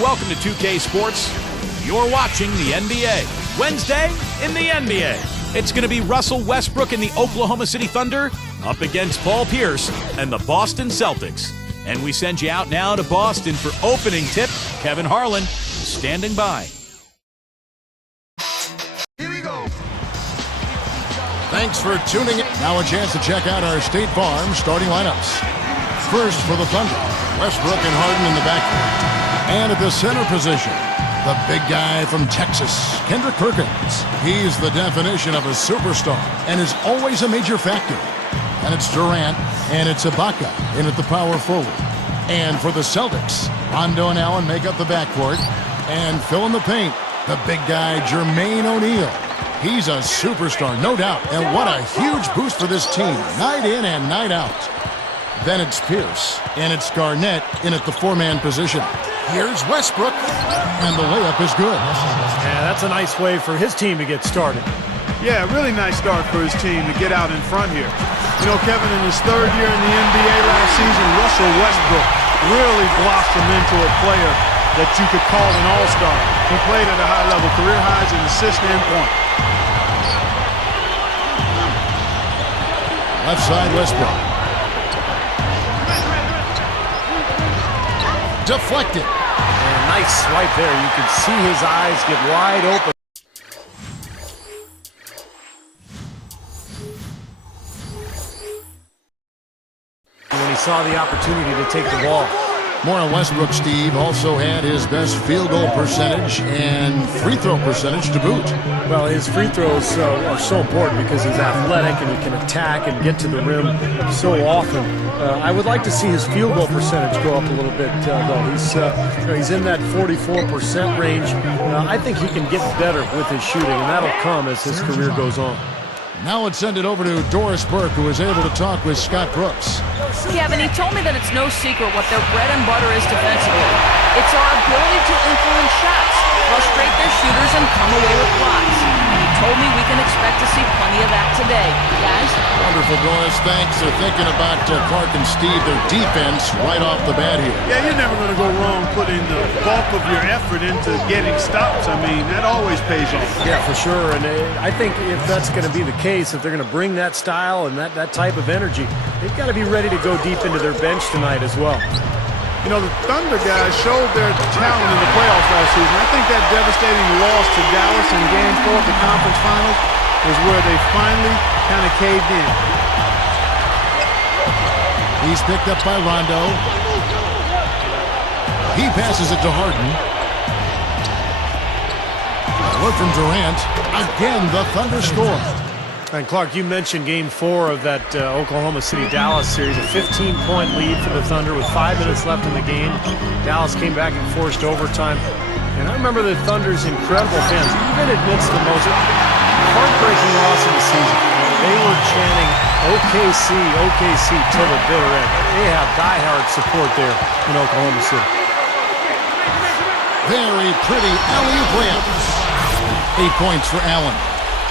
and welcome to 2K Sports. You're watching the NBA. Wednesday in the NBA. It's going to be Russell Westbrook and the Oklahoma City Thunder up against Paul Pierce and the Boston Celtics. And we send you out now to Boston for opening tip. Kevin Harlan standing by. Here we go. Thanks for tuning in. Now a chance to check out our State Farm starting lineups. First for the Thunder, Westbrook and Harden in the backcourt. And at the center position, the big guy from Texas, Kendrick Perkins. He's the definition of a superstar and is always a major factor. And it's Durant, and it's Ibaka in at the power forward. And for the Celtics, Rondo and Allen make up the backcourt. And fill in the paint, the big guy, Jermaine O'Neal. He's a superstar, no doubt. And what a huge boost for this team, night in and night out. Then it's Pierce, and it's Garnett in at the four-man position. Here's Westbrook, and the layup is good. Yeah, that's a nice way for his team to get started. Yeah, really nice start for his team to get out in front here. You know, Kevin, in his third year in the NBA last season, Russell Westbrook really blossomed into a player that you could call an all-star. He played at a high level, career highs in assists and points. Left side, Westbrook. Deflected. And nice swipe there. You can see his eyes get wide open. When he saw the opportunity to take the ball. More on Westbrook, Steve. Also had his best field goal percentage and free throw percentage to boot. Well, his free throws are so important because he's athletic and he can attack and get to the rim so often. I would like to see his field goal percentage go up a little bit, though. He's in that 44% range. I think he can get better with his shooting, and that'll come as his career goes on. Now let's send it over to Doris Burke, who is able to talk with Scott Brooks. Kevin, he told me that it's no secret what their bread and butter is defensively. It's our ability to influence shots, frustrate their shooters, and come away with blocks. He told me we can expect to see plenty of that today. Guys? Wonderful, Doris. Thanks. They're thinking about Clark and Steve, their defense, right off the bat here. Yeah, you're never going to go wrong putting the bulk of your effort into getting stops. I mean, that always pays off. Yeah, for sure. And I think if that's going to be the case, if they're going to bring that style and that type of energy, they've got to be ready to go deep into their bench tonight as well. You know, the Thunder guys showed their talent in the playoffs last season. I think that devastating loss to Dallas in Game 4 of the conference finals was where they finally kind of caved in. He's picked up by Rondo. He passes it to Harden. Look from Durant. Again, the Thunder score. And Clark, you mentioned Game 4 of that Oklahoma City-Dallas series, a 15-point lead for the Thunder with 5 minutes left in the game. Dallas came back and forced overtime. And I remember the Thunder's incredible fans, even amidst the most heartbreaking loss of the season. They were chanting OKC, OKC till the bitter end. They have diehard support there in Oklahoma City. Very pretty alley-oop layup. 8 points for Allen.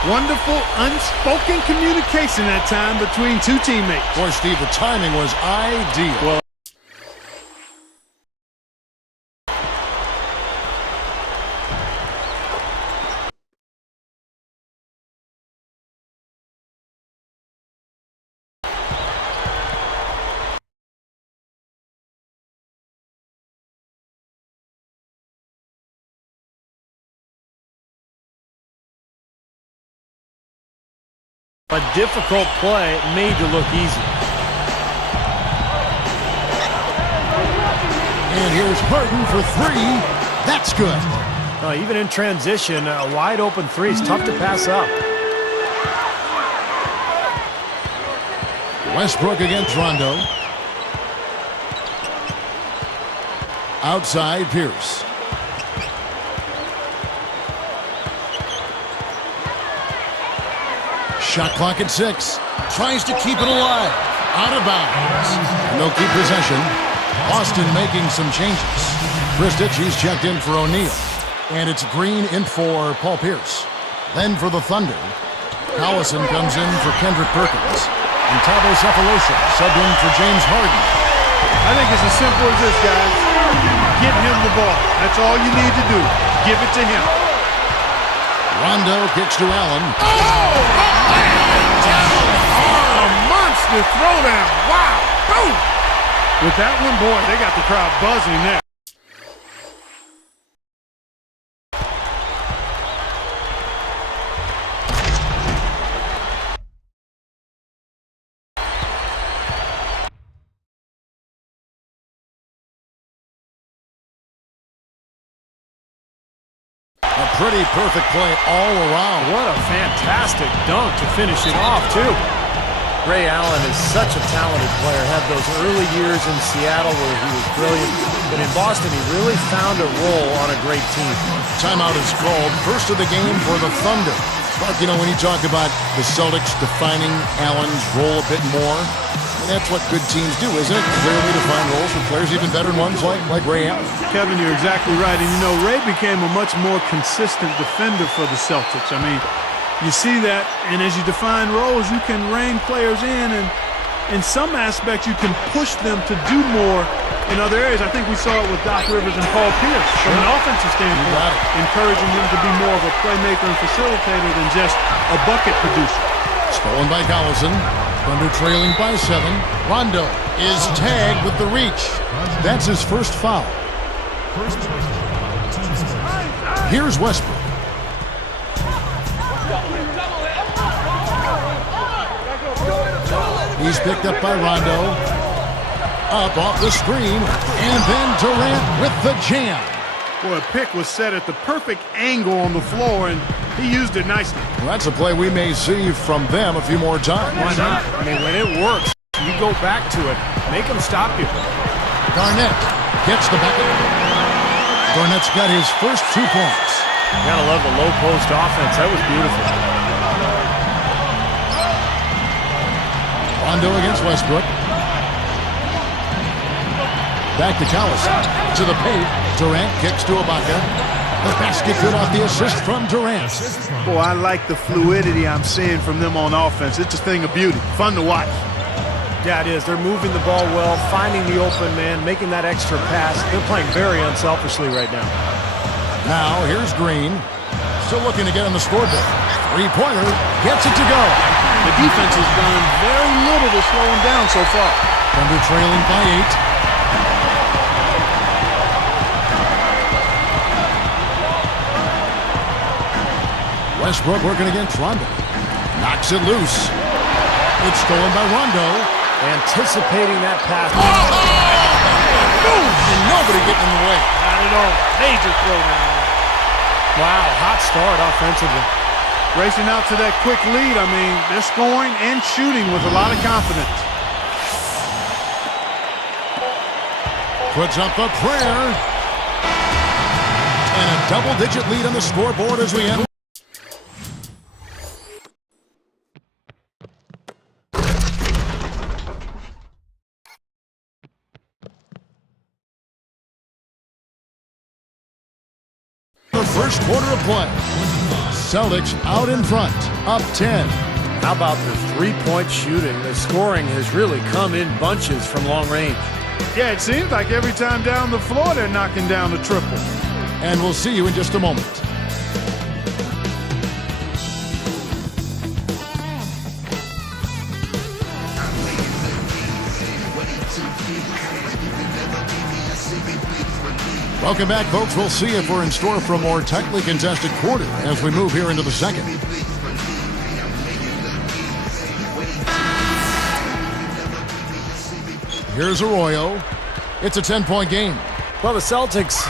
Wonderful, unspoken communication that time between two teammates. Boy, Steve, the timing was ideal. Well, A difficult play made to look easy. And here's Harden for 3. That's good. Even in transition, a wide open three is tough to pass up. Westbrook against Rondo. Outside Pierce. Shot clock at 6. Tries to keep it alive. Out of bounds. They'll keep possession. Boston making some changes. Chris Ditchy's checked in for O'Neal. And it's Green in for Paul Pierce. Then for the Thunder, Collison comes in for Kendrick Perkins. And Tavo Cephalosha subbed in for James Harden. I think it's as simple as this, guys. Get him the ball. That's all you need to do. Give it to him. Rondo kicks to Allen. A monster throwdown. Wow. Boom. With that one, boy, they got the crowd buzzing there. A pretty perfect play all around. What a fantastic dunk to finish it off, too. Ray Allen is such a talented player. Had those early years in Seattle where he was brilliant. But in Boston, he really found a role on a great team. Timeout is called. First of the game for the Thunder. But, you know, when you talk about the Celtics defining Allen's role a bit more, that's what good teams do, isn't it? Clearly defined roles for players, even veteran ones like Ray Allen. Kevin, you're exactly right. And, you know, Ray became a much more consistent defender for the Celtics. I mean, you see that, and as you define roles, you can rein players in, and in some aspects, you can push them to do more in other areas. I think we saw it with Doc Rivers and Paul Pierce from an offensive standpoint, encouraging him to be more of a playmaker and facilitator than just a bucket producer. Stolen by Collison. Thunder trailing by 7. Rondo is tagged with the reach. That's his first foul. Here's Westbrook. He's picked up by Rondo. Up off the screen. And then Durant with the jam. Boy, a pick was set at the perfect angle on the floor, and he used it nicely. Well, that's a play we may see from them a few more times. Why not? I mean, when it works, you go back to it. Make them stop you. Garnett gets the bucket. Garnett's got his first 2 points. You gotta love the low post offense. That was beautiful. Rondo against Westbrook. Back to Collison. To the paint. Durant kicks to Ibaka. The basket good off the assist from Durant. Boy, I like the fluidity I'm seeing from them on offense. It's a thing of beauty. Fun to watch. Yeah, it is. They're moving the ball well, finding the open man, making that extra pass. They're playing very unselfishly right now. Now, here's Green. Still looking to get on the scoreboard. Three-pointer. Gets it to go. The defense has done very little to slow him down so far. Thunder trailing by 8. Westbrook working against Rondo. Knocks it loose. It's stolen by Rondo. Anticipating that pass. And nobody getting in the way. Not at all. Major throwdown. Wow, hot start offensively. Racing out to that quick lead. I mean, they're scoring and shooting with a lot of confidence. Puts up a prayer. And a double-digit lead on the scoreboard as we end. The first quarter of play. Celtics out in front, up 10. How about the three-point shooting? The scoring has really come in bunches from long range. Yeah, it seems like every time down the floor they're knocking down the triple. And we'll see you in just a moment. Welcome back, folks. We'll see if we're in store for a more tightly contested quarter as we move here into the second. Here's Arroyo. It's a 10-point game. Well, the Celtics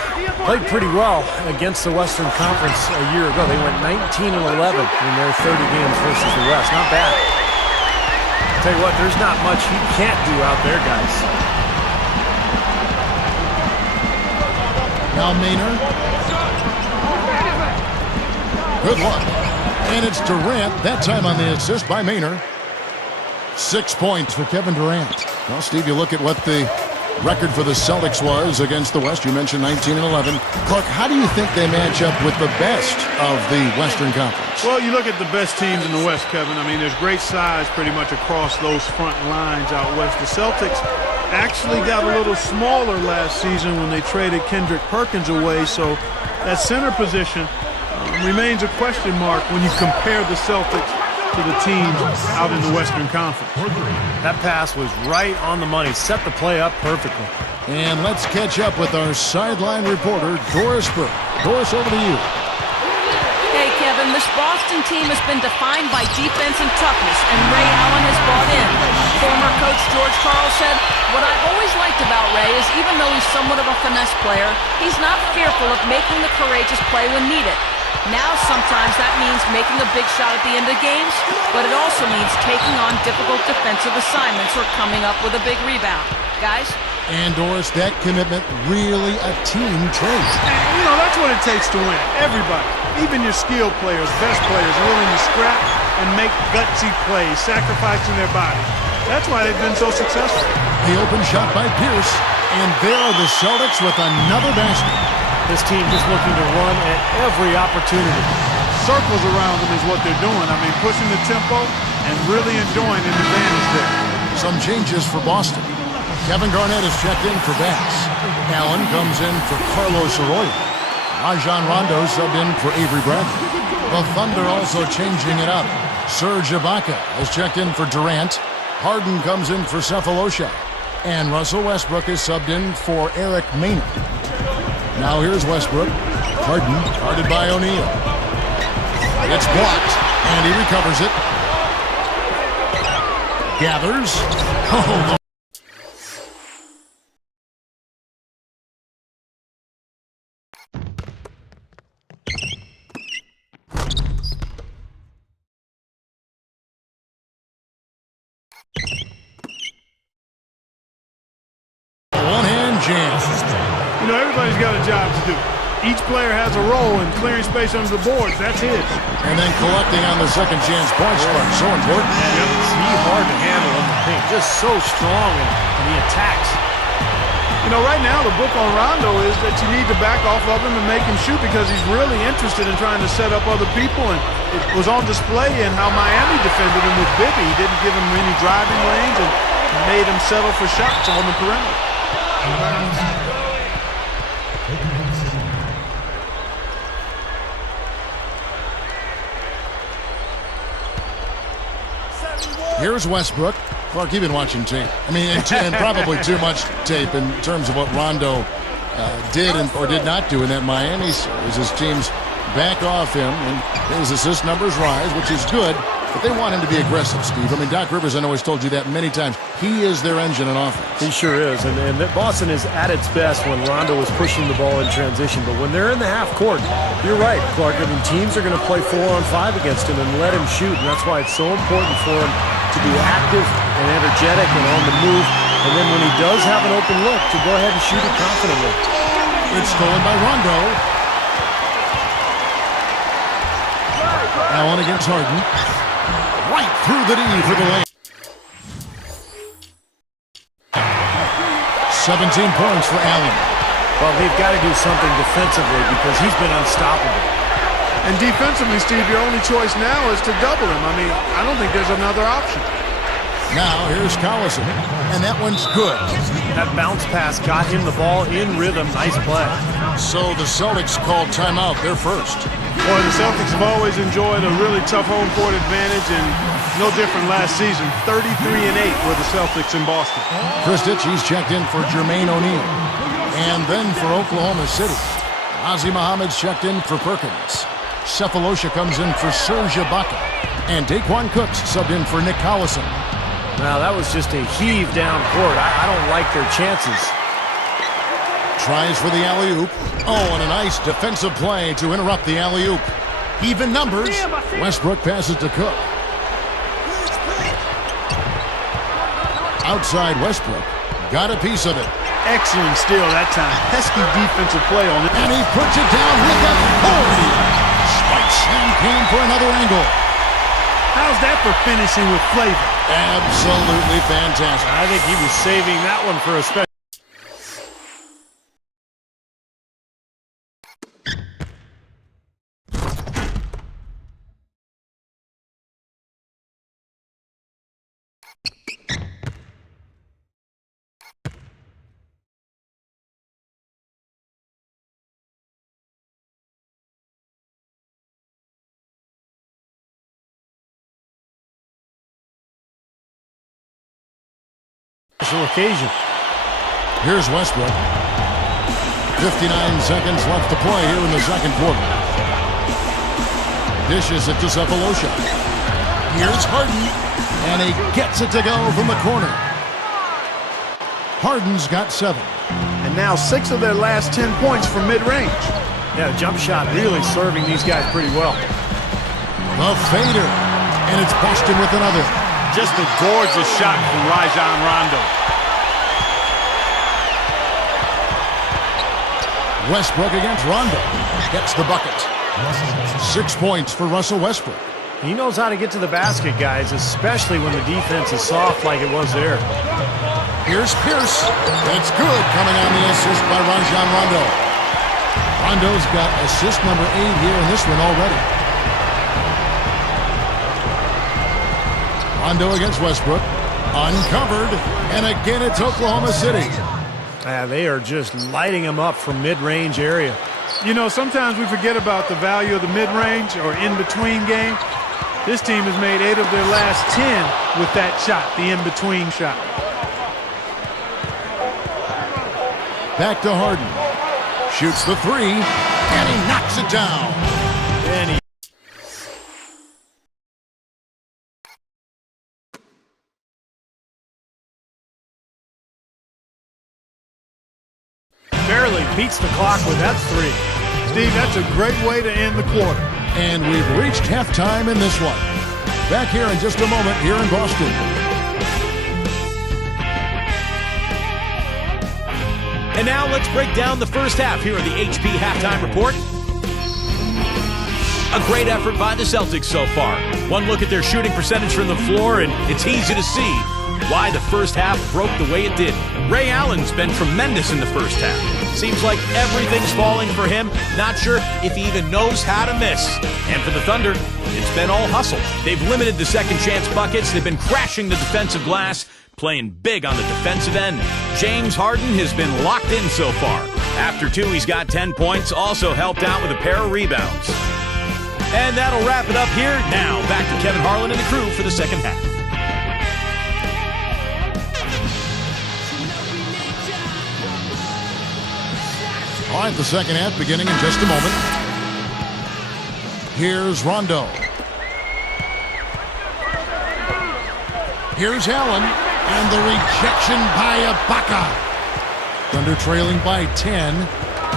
played pretty well against the Western Conference a year ago. They went 19-11 in their 30 games versus the West. Not bad. I'll tell you what, there's not much he can't do out there, guys. Now Maynard. Good luck. And it's Durant, that time on the assist by Maynard. 6 points for Kevin Durant. Well, Steve, you look at what the record for the Celtics was against the West. You mentioned 19-11. Clark, how do you think they match up with the best of the Western Conference? Well, you look at the best teams in the West, Kevin. I mean, there's great size pretty much across those front lines out west. The Celtics actually got a little smaller last season when they traded Kendrick Perkins away, so that center position remains a question mark when you compare the Celtics to the teams out in the Western Conference. That pass was right on the money. Set the play up perfectly. And let's catch up with our sideline reporter, Doris Burke. Doris, over to you. Hey, Kevin, this Boston team has been defined by defense and toughness, and Ray Allen has bought in. Former coach George Karl said, "What I've always liked about Ray is even though he's somewhat of a finesse player, he's not fearful of making the courageous play when needed. Now sometimes that means making a big shot at the end of games, but it also means taking on difficult defensive assignments or coming up with a big rebound." Guys? And Doris, that commitment really a team trait. You know, that's what it takes to win. Everybody, even your skilled players, best players, willing to scrap and make gutsy plays, sacrificing their body. That's why they've been so successful. The open shot by Pierce, and there are the Celtics with another basket. This team just looking to run at every opportunity. Circles around them is what they're doing. I mean, pushing the tempo and really enjoying an advantage there. Some changes for Boston. Kevin Garnett is checked in for Bass. Allen comes in for Carlos Arroyo. Rajon Rondo subbed in for Avery Bradley. The Thunder also changing it up. Serge Ibaka is checked in for Durant. Harden comes in for Cephalosha. And Russell Westbrook is subbed in for Eric Maynard. Now here's Westbrook. Harden, guarded by O'Neal. It's blocked, and he recovers it. Gathers. Oh, one-hand jam. You know, everybody's got a job to do. Each player has a role in clearing space under the boards. That's his. And then collecting on the second chance point spot. So important. He hard to handle in the paint. Just so strong in the attacks. You know, right now the book on Rondo is that you need to back off of him and make him shoot because he's really interested in trying to set up other people. And it was on display in how Miami defended him with Bibby. He didn't give him any driving lanes and made him settle for shots on the perimeter. Here's Westbrook. Clark, you've been watching tape. I mean, and probably too much tape in terms of what Rondo did or did not do in that Miami series. His teams back off him, and his assist numbers rise, which is good, but they want him to be aggressive, Steve. I mean, Doc Rivers, I know he's told you that many times. He is their engine in offense. He sure is, and Boston is at its best when Rondo is pushing the ball in transition. But when they're in the half court, you're right, Clark. I mean, teams are going to play 4-on-5 against him and let him shoot, and that's why it's so important for him to be active and energetic and on the move. And then when he does have an open look, to go ahead and shoot it confidently. It's stolen by Rondo. Allen against Harden. Right through the D for the lane. 17 points for Allen. Well, they've got to do something defensively because he's been unstoppable. And defensively, Steve, your only choice now is to double him. I mean, I don't think there's another option. Now here's Collison, and that one's good. That bounce pass got him the ball in rhythm. Nice play. So the Celtics called timeout. They're first. Boy, the Celtics have always enjoyed a really tough home court advantage, and no different last season. 33-8 were the Celtics in Boston. Chris Ditchy's checked in for Jermaine O'Neal. And then for Oklahoma City, Ozzie Muhammad's checked in for Perkins. Cephalosha comes in for Serge Ibaka. And Daquan Cook's subbed in for Nick Collison. Now, that was just a heave down court. I don't like their chances. Tries for the alley-oop. Oh, and a nice defensive play to interrupt the alley-oop. Even numbers. Westbrook passes to Cook. Outside Westbrook. Got a piece of it. Excellent steal that time. Pesky defensive play on it. And he puts it down with authority. Spikes and came for another angle. How's that for finishing with flavor? Absolutely fantastic. I think he was saving that one for a special. Special occasion. Here's Westbrook. 59 seconds left to play here in the second quarter. Dishes it to Cephalosha. Here's Harden, and he gets it to go from the corner. Harden's got 7. And now 6 of their last 10 points from mid-range. Yeah, jump shot really serving these guys pretty well. The fader, and it's Boston with another. Just a gorgeous shot from Rajon Rondo. Westbrook against Rondo. Gets the bucket. 6 points for Russell Westbrook. He knows how to get to the basket, guys, especially when the defense is soft like it was there. Here's Pierce. That's good, coming on the assist by Rajon Rondo. Rondo's got assist number 8 here in this one already. Rondo against Westbrook. Uncovered. And again, it's Oklahoma City. They are just lighting him up from mid-range area. You know, sometimes we forget about the value of the mid-range or in-between game. This team has made 8 of their last 10 with that shot, the in-between shot. Back to Harden. Shoots the 3, and he knocks it down. And he barely beats the clock with that 3. Steve, that's a great way to end the quarter. And we've reached halftime in this one. Back here in just a moment here in Boston. And now let's break down the first half here in the HP Halftime Report. A great effort by the Celtics so far. One look at their shooting percentage from the floor, and it's easy to see why the first half broke the way it did. Ray Allen's been tremendous in the first half. Seems like everything's falling for him. Not sure if he even knows how to miss. And for the Thunder, it's been all hustle. They've limited the second chance buckets. They've been crashing the defensive glass, playing big on the defensive end. James Harden has been locked in so far. After 2, he's got 10 points, also helped out with a pair of rebounds. And that'll wrap it up here. Now, back to Kevin Harlan and the crew for the second half. All right, the second half beginning in just a moment. Here's Rondo. Here's Allen, and the rejection by Ibaka. Thunder trailing by 10.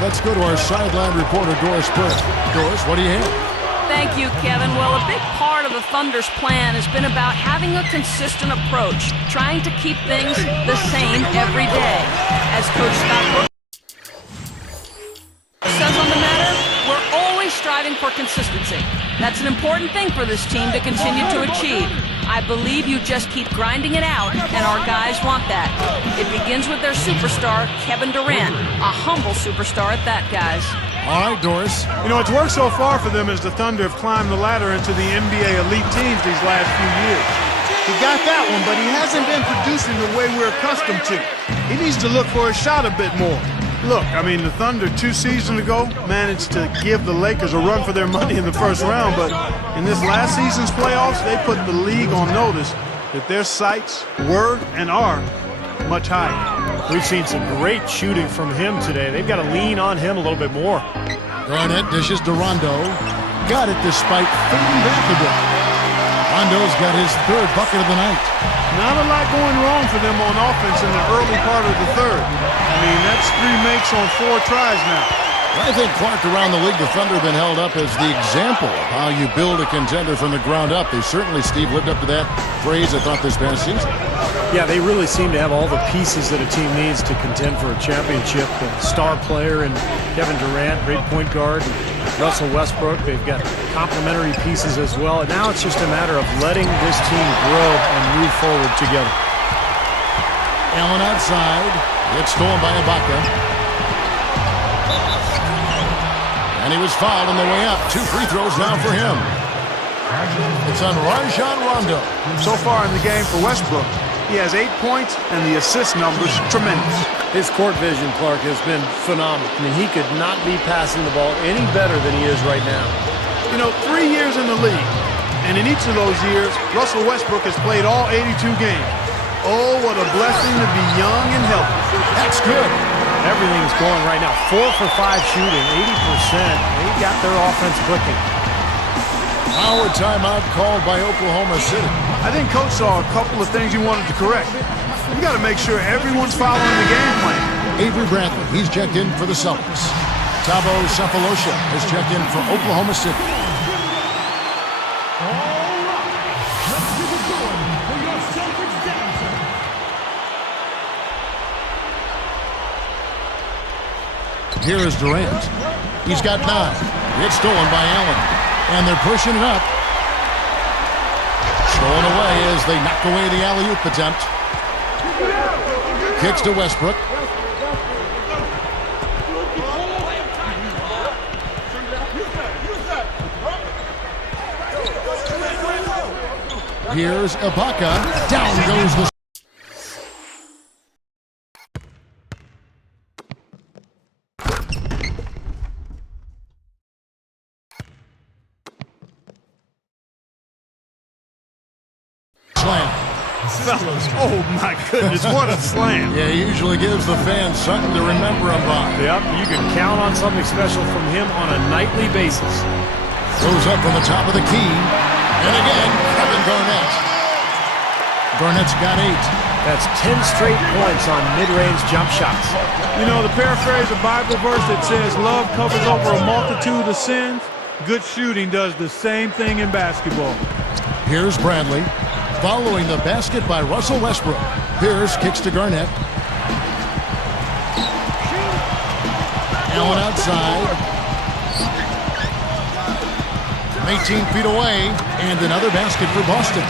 Let's go to our sideline reporter, Doris Burke. Doris, what do you have? Thank you, Kevin. Well, a big part of the Thunder's plan has been about having a consistent approach, trying to keep things the same every day. As Coach Scott Brooks says on the matter, we're always striving for consistency. That's an important thing for this team to continue to achieve. I believe you just keep grinding it out, and our guys want that. It begins with their superstar, Kevin Durant, a humble superstar at that, guys. All right, Doris. You know, it's worked so far for them as the Thunder have climbed the ladder into the NBA elite teams these last few years. He got that one, but he hasn't been producing the way we're accustomed to. He needs to look for a shot a bit more. Look, I mean, the Thunder 2 seasons ago managed to give the Lakers a run for their money in the first round, but in this last season's playoffs, they put the league on notice that their sights were and are much higher. We've seen some great shooting from him today. They've got to lean on him a little bit more. Garnett dishes to Rondo. Got it despite fading back a bit. Rondo's got his 3rd bucket of the night. Not a lot going wrong for them on offense in the early part of the 3rd. I mean, that's 3 makes on 4 tries now. I think, Clark, around the league, the Thunder have been held up as the example of how you build a contender from the ground up. They certainly, Steve, lived up to that phrase, I thought, this past season. Yeah, they really seem to have all the pieces that a team needs to contend for a championship. The star player and Kevin Durant, great point guard, and Russell Westbrook. They've got complementary pieces as well. And now it's just a matter of letting this team grow and move forward together. Allen outside. It's stolen by Ibaka. And he was fouled on the way up. 2 free throws now for him. It's on Rajon Rondo. So far in the game for Westbrook, he has 8 points, and the assist numbers tremendous. His court vision, Clark, has been phenomenal. I mean, he could not be passing the ball any better than he is right now. You know, 3 years in the league, and in each of those years, Russell Westbrook has played all 82 games. Oh, what a blessing to be young and healthy. That's good. Everything's going right now. 4 for 5 shooting, 80%. They got their offense clicking. Our timeout called by Oklahoma City. I think Coach saw a couple of things he wanted to correct. You got to make sure everyone's following the game plan. Avery Bradley, he's checked in for the Celtics. Tabo Cephalosha has checked in for Oklahoma City. Here is Durant. He's got 9. It's stolen by Allen. And they're pushing it up. Stolen away as they knock away the alley-oop attempt. Kicks to Westbrook. Here's Ibaka. Down goes the... slam. Fellas, oh my goodness, what a slam. Yeah, he usually gives the fans something to remember him by. Yep, you can count on something special from him on a nightly basis. Goes up from the top of the key. And again, Kevin Garnett. Garnett's got 8. That's 10 straight points on mid-range jump shots. You know, to paraphrase a Bible verse that says love covers over a multitude of sins, good shooting does the same thing in basketball. Here's Bradley. Following the basket by Russell Westbrook. Pierce kicks to Garnett. Allen outside. From 18 feet away. And another basket for Boston.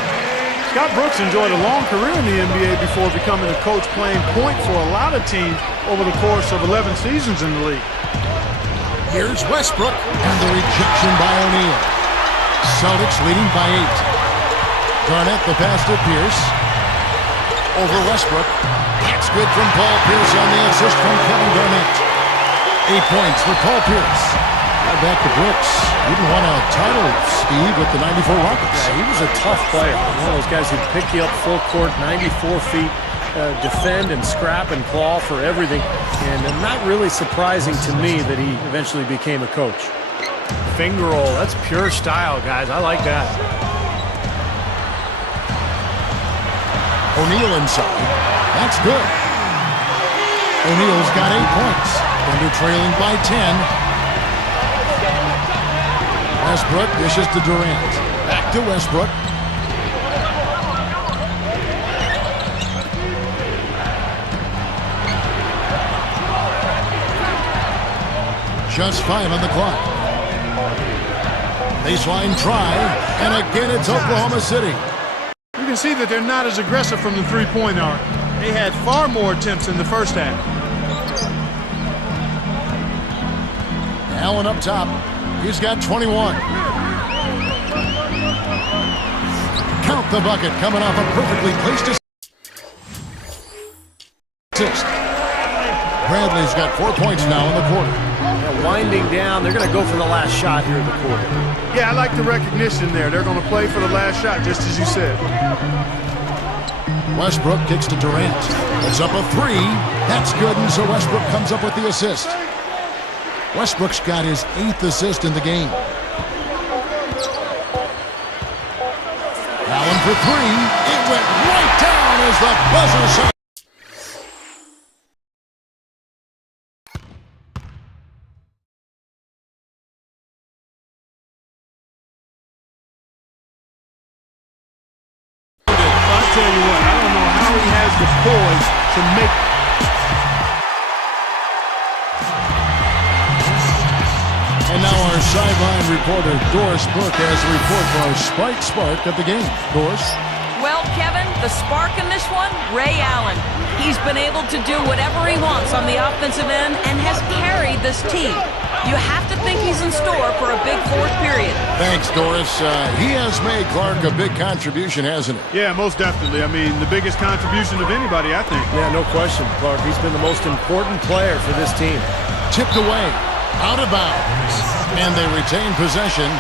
Scott Brooks enjoyed a long career in the NBA before becoming a coach playing point for a lot of teams over the course of 11 seasons in the league. Here's Westbrook. And the rejection by O'Neal. Celtics leading by 8. Garnett, the pass to Pierce. Over Westbrook. That's good from Paul Pierce on the assist from Kevin Garnett. 8 points for Paul Pierce. Now back to Brooks. He didn't want a title, Steve, with the 94 Rockets. Yeah, he was a tough player. One of those guys who'd pick you up full court, 94 feet, defend and scrap and claw for everything. And not really surprising to me that he eventually became a coach. Finger roll, that's pure style, guys. I like that. O'Neal inside. That's good. O'Neal's got 8 points. Thunder trailing by 10. Westbrook dishes to Durant. Back to Westbrook. Just 5 on the clock. Baseline try. And again, it's Oklahoma City. You can see that they're not as aggressive from the three-point arc. They had far more attempts in the first half. Allen up top. He's got 21. Count the bucket coming off a perfectly placed assist. Bradley's got 4 points now in the quarter. Yeah, winding down, they're going to go for the last shot here in the quarter. Yeah, I like the recognition there. They're going to play for the last shot, just as you said. Westbrook kicks to Durant. It's up a 3. That's good, and so Westbrook comes up with the assist. Westbrook's got his 8th assist in the game. Allen for 3. It went right down as the buzzer sound. I'll tell you what, I don't know how he has the poise to make. And now our sideline reporter, Doris Burke, has a report for our spark of the game. Doris? Well, Kevin, the spark in this one, Ray Allen. He's been able to do whatever he wants on the offensive end and has carried this team. You have to think he's in store for a big fourth period. Thanks, Doris. He has made Clark a big contribution, hasn't he? Yeah, most definitely. I mean, the biggest contribution of anybody, I think. Yeah, no question, Clark. He's been the most important player for this team. Tipped away, out of bounds, and they retain possession.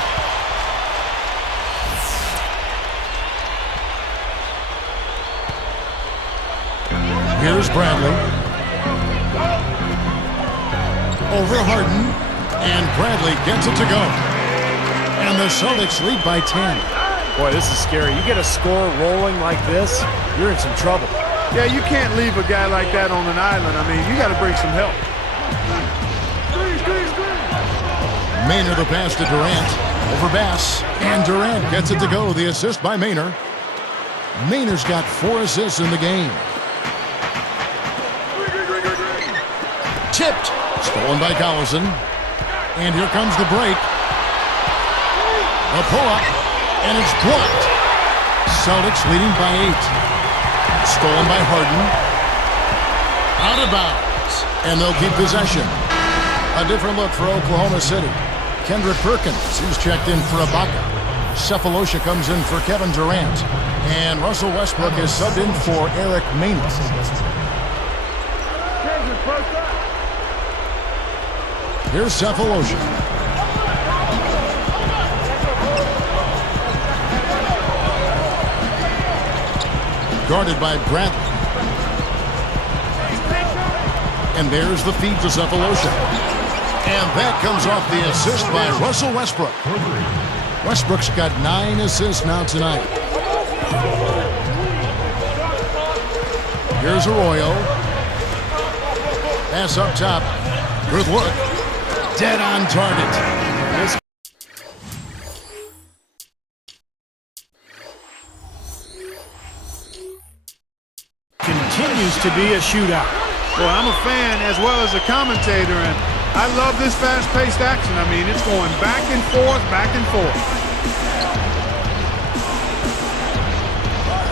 Here's Bradley. Over Harden. And Bradley gets it to go. And the Celtics lead by 10. Boy, this is scary. You get a score rolling like this, you're in some trouble. Yeah, you can't leave a guy like that on an island. I mean, you got to bring some help. Maynard the pass to Durant. Over Bass. And Durant gets it to go. The assist by Maynard. Maynard's got 4 assists in the game. Tipped. Stolen by Collison. And here comes the break. A pull-up. And it's blocked. Celtics leading by 8. Stolen by Harden. Out of bounds. And they'll keep possession. A different look for Oklahoma City. Kendrick Perkins, he's checked in for Ibaka. Cephalosha comes in for Kevin Durant. And Russell Westbrook is subbed in for Eric Maynard. Here's Cephalosha. Guarded by Bradley. And there's the feed to Cephalosha. And that comes off the assist by Russell Westbrook. Westbrook's got 9 assists now tonight. Here's Arroyo. Pass up top. Good look. Dead on target. Continues to be a shootout. Well, I'm a fan as well as a commentator, and I love this fast-paced action. I mean, it's going back and forth, back and forth.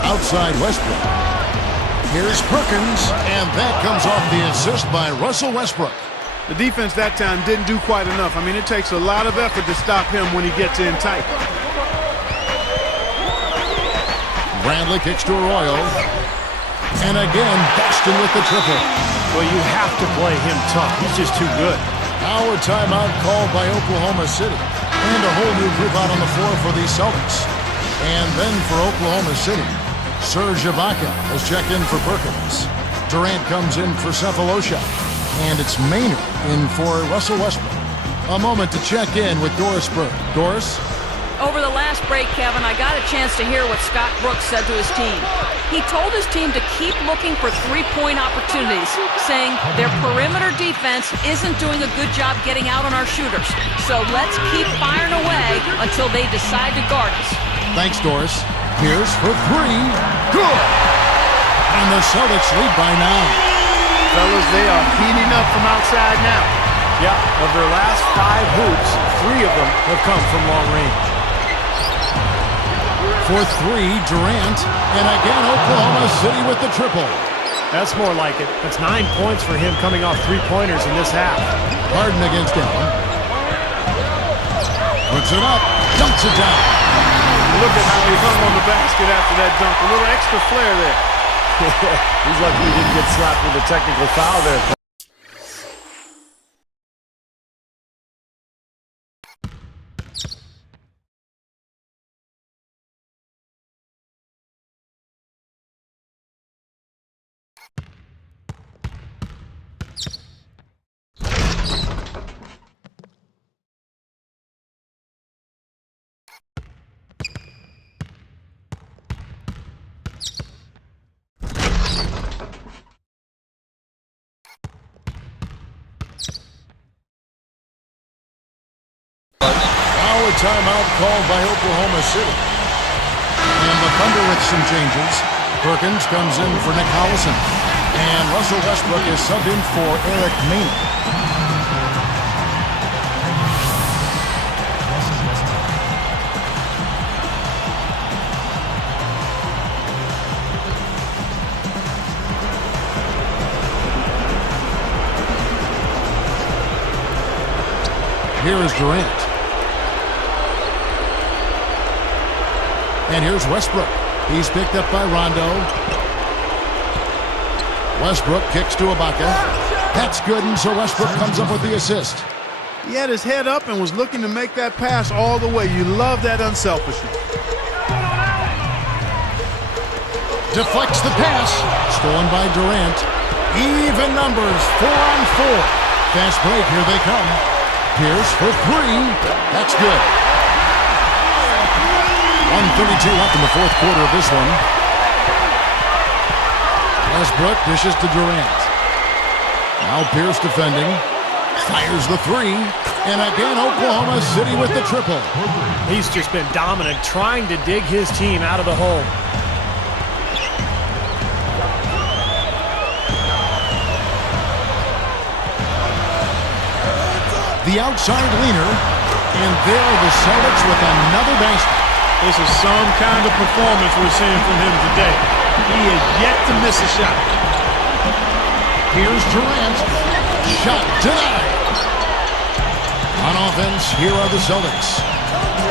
Outside Westbrook. Here's Perkins, and that comes off the assist by Russell Westbrook. The defense that time didn't do quite enough. I mean, it takes a lot of effort to stop him when he gets in tight. Bradley kicks to Arroyo. And again, Boston with the triple. Well, you have to play him tough. He's just too good. Our timeout called by Oklahoma City. And a whole new group out on the floor for the Celtics. And then for Oklahoma City, Serge Ibaka has checked in for Perkins. Durant comes in for Cephalosha. And it's Maynard in for Russell Westbrook. A moment to check in with Doris Burke. Doris? Over the last break, Kevin, I got a chance to hear what Scott Brooks said to his team. He told his team to keep looking for three-point opportunities, saying their perimeter defense isn't doing a good job getting out on our shooters. So let's keep firing away until they decide to guard us. Thanks, Doris. Here's for 3. Good! And the Celtics lead by 9. Fellas, they are heating up from outside now. Yeah, of their last 5 hoops, 3 of them have come from long range. For 3, Durant. And again, Oklahoma City with the triple. That's more like it. That's 9 points for him coming off 3-pointers in this half. Harden against Allen. Puts it up. Dunks it down. Look at how he hung on the basket after that dunk. A little extra flair there. He's lucky he didn't get slapped with a technical foul there. Timeout called by Oklahoma City. And the Thunder with some changes. Perkins comes in for Nick Collison. And Russell Westbrook is subbed in for Eric Maynard. Here is Durant. And here's Westbrook. He's picked up by Rondo. Westbrook kicks to Ibaka. That's good, and so Westbrook comes up with the assist. He had his head up and was looking to make that pass all the way. You love that unselfishness. Deflects the pass. Stolen by Durant. Even numbers, 4-on-4. Fast break, here they come. Pierce for three. That's good. 1:32 left in the fourth quarter of this one. Westbrook dishes to Durant. Now Pierce defending. Fires the three. And again, Oklahoma City with the triple. He's just been dominant, trying to dig his team out of the hole. The outside leaner. And there are the Celtics with another basket. This is some kind of performance we're seeing from him today. He is yet to miss a shot. Here's Durant. Shot denied. On offense, here are the Celtics.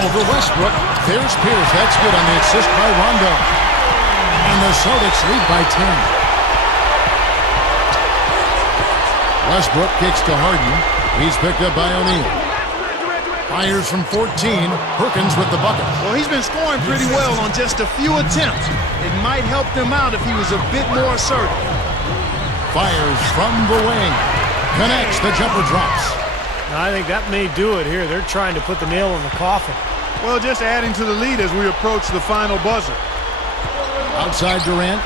Over Westbrook. There's Pierce. That's good on the assist by Rondo. And the Celtics lead by 10. Westbrook kicks to Harden. He's picked up by O'Neal. Fires from 14. Perkins with the bucket. Well, he's been scoring pretty well on just a few attempts. It might help them out if he was a bit more assertive. Fires from the wing. Connects. The jumper drops. I think that may do it here. They're trying to put the nail in the coffin. Well, just adding to the lead as we approach the final buzzer. Outside Durant.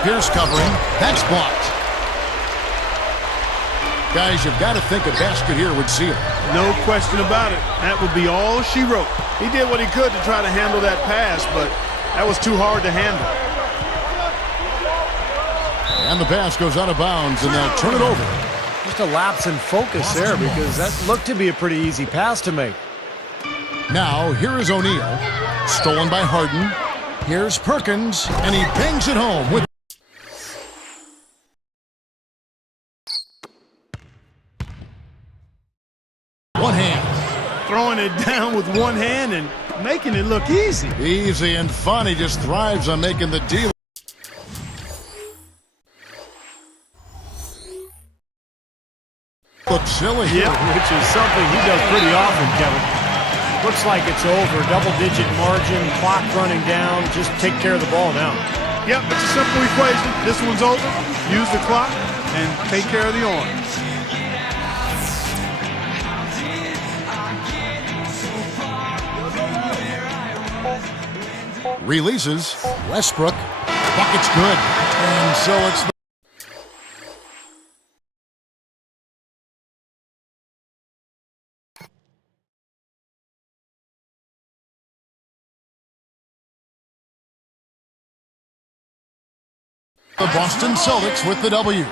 Pierce covering. That's blocked. Guys, you've got to think a basket here would seal. No question about it. That would be all she wrote. He did what he could to try to handle that pass, but that was too hard to handle. And the pass goes out of bounds, and they'll turn it over. Just a lapse in focus there, because that looked to be a pretty easy pass to make. Now, here is O'Neal. Stolen by Harden. Here's Perkins, and he bangs it home with one hand. Throwing it down with one hand and making it look easy. Easy and fun. He just thrives on making the deal. Looks silly. Yeah, which is something he does pretty often, Kevin. Looks like it's over. Double-digit margin, clock running down. Just take care of the ball now. Yep, it's a simple equation. This one's over. Use the clock and take care of the orange. Releases. Westbrook. Bucket's good. And so it's the Boston Celtics with the W.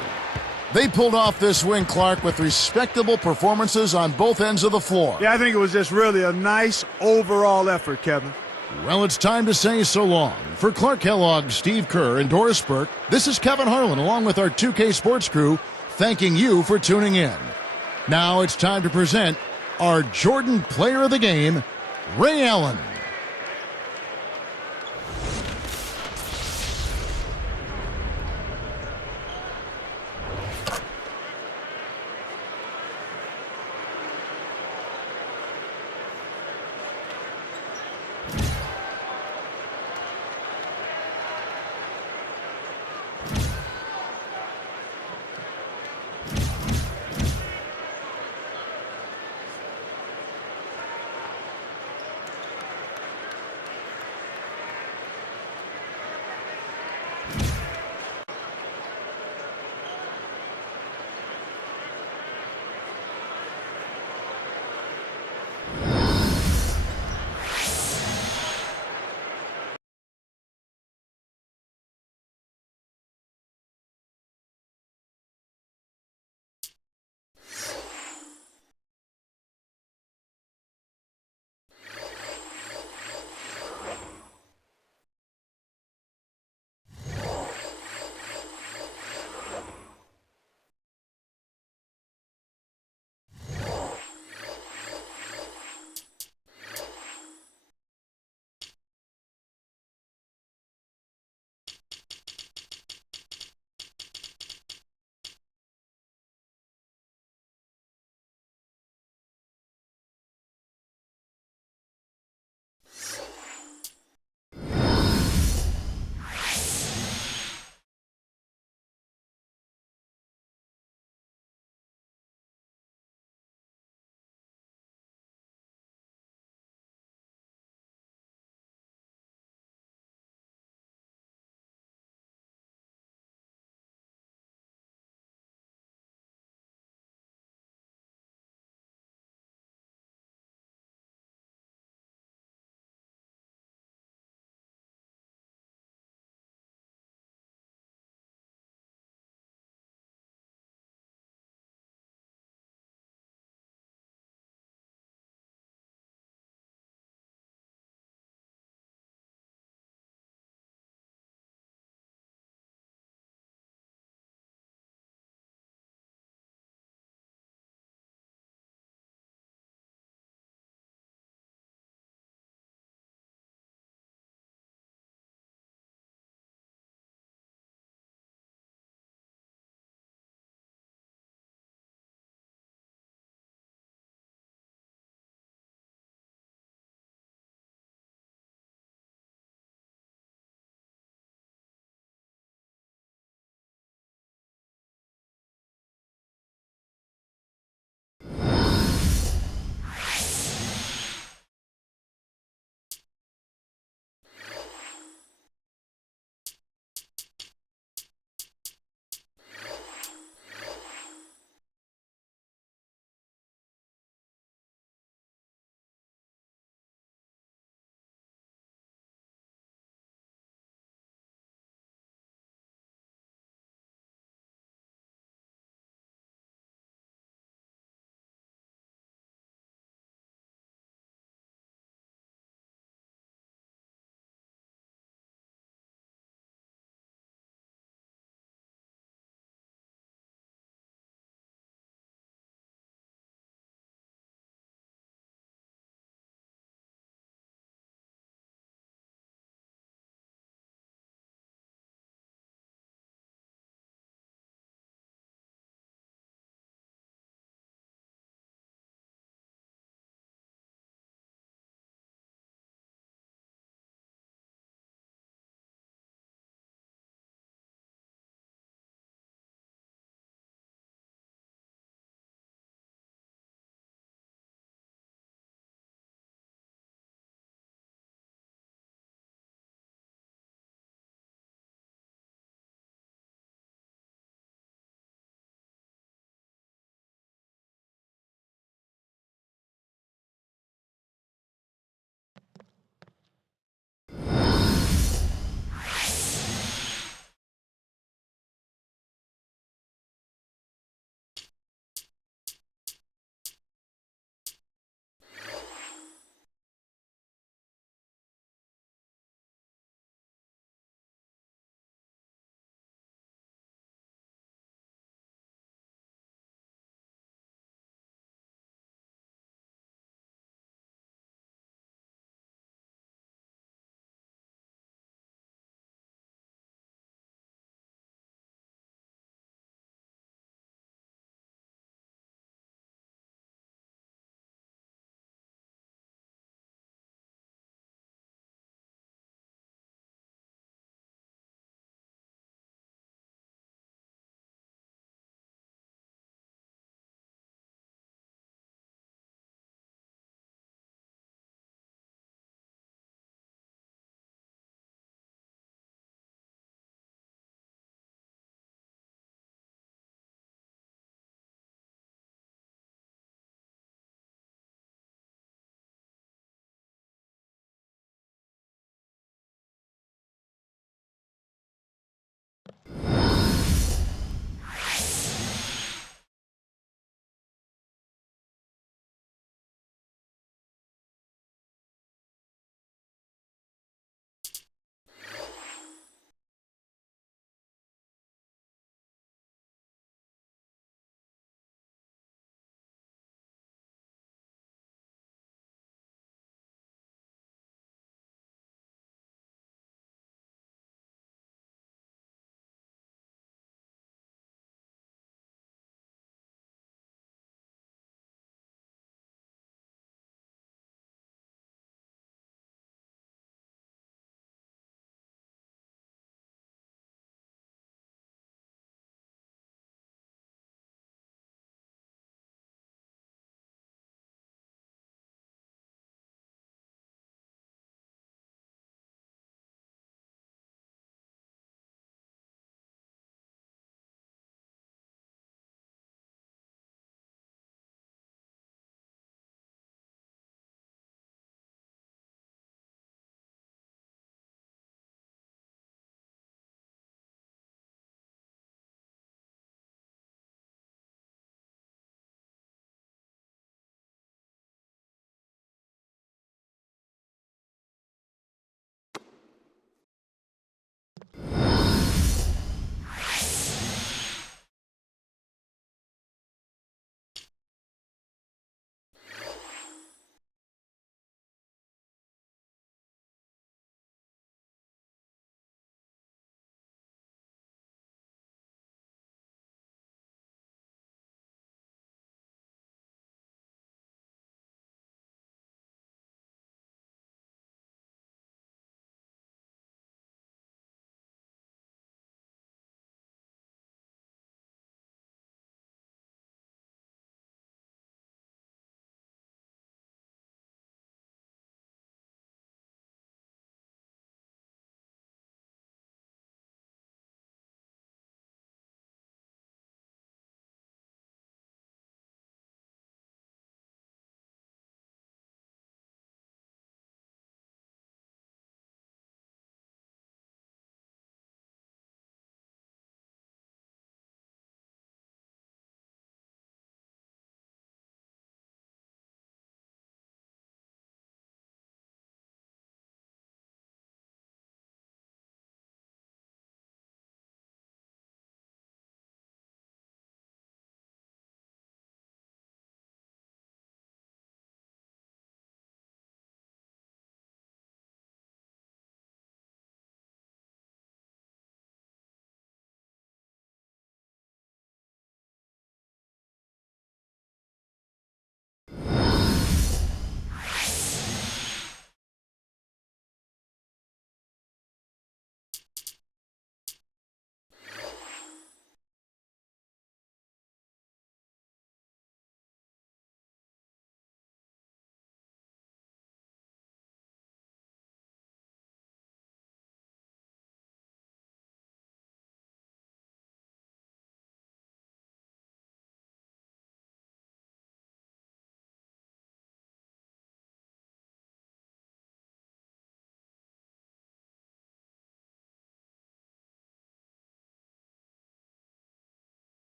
They pulled off this win, Clark, with respectable performances on both ends of the floor. Yeah, I think it was just really a nice overall effort, Kevin. Well, it's time to say so long. For Clark Kellogg, Steve Kerr, and Doris Burke, this is Kevin Harlan along with our 2K Sports crew thanking you for tuning in. Now it's time to present our Jordan Player of the Game, Ray Allen.